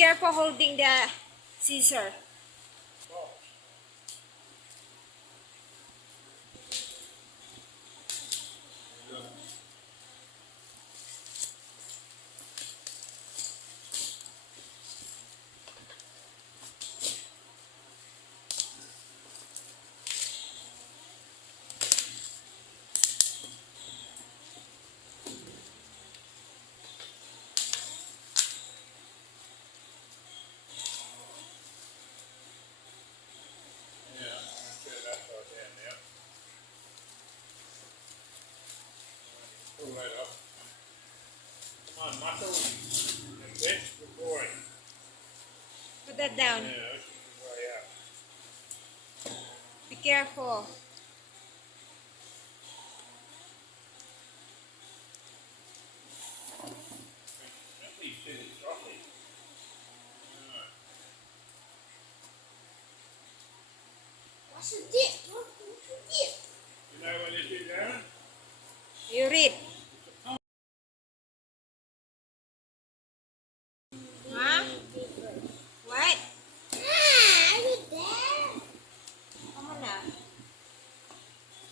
careful holding the scissor. Pull that up. Come on, muscle. And this, good boy. Put that down. Yeah, this is the way up. Be careful. Don't be silly, sausage. Alright. What's this? What's this? You know what this is, Aaron? You read. Huh? What? Ah, look there. Come on now.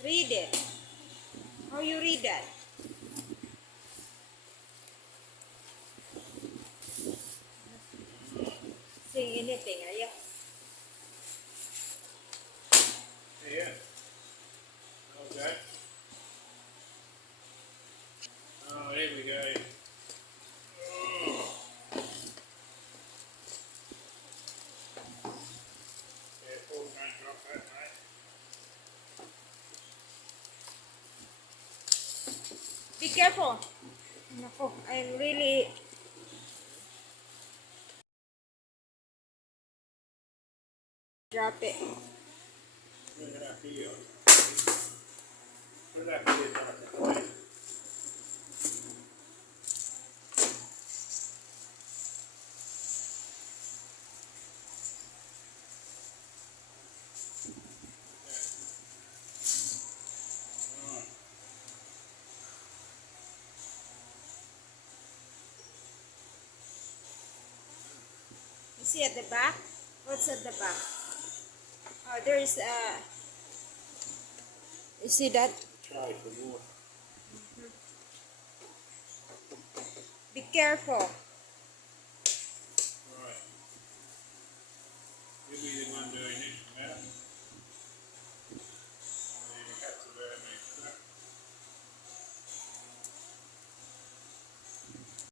Read it. How you read that? Saying anything, are you? Yeah. Okay. Oh, here we go. Oh. Careful, don't drop that, mate. Be careful. Nako, I'm really... Drop it. Bring it up here. Put it up here so I can play. You see at the back? What's at the back? Oh, there's a... You see that? Try some more. Be careful. Right. You'll be the one doing it.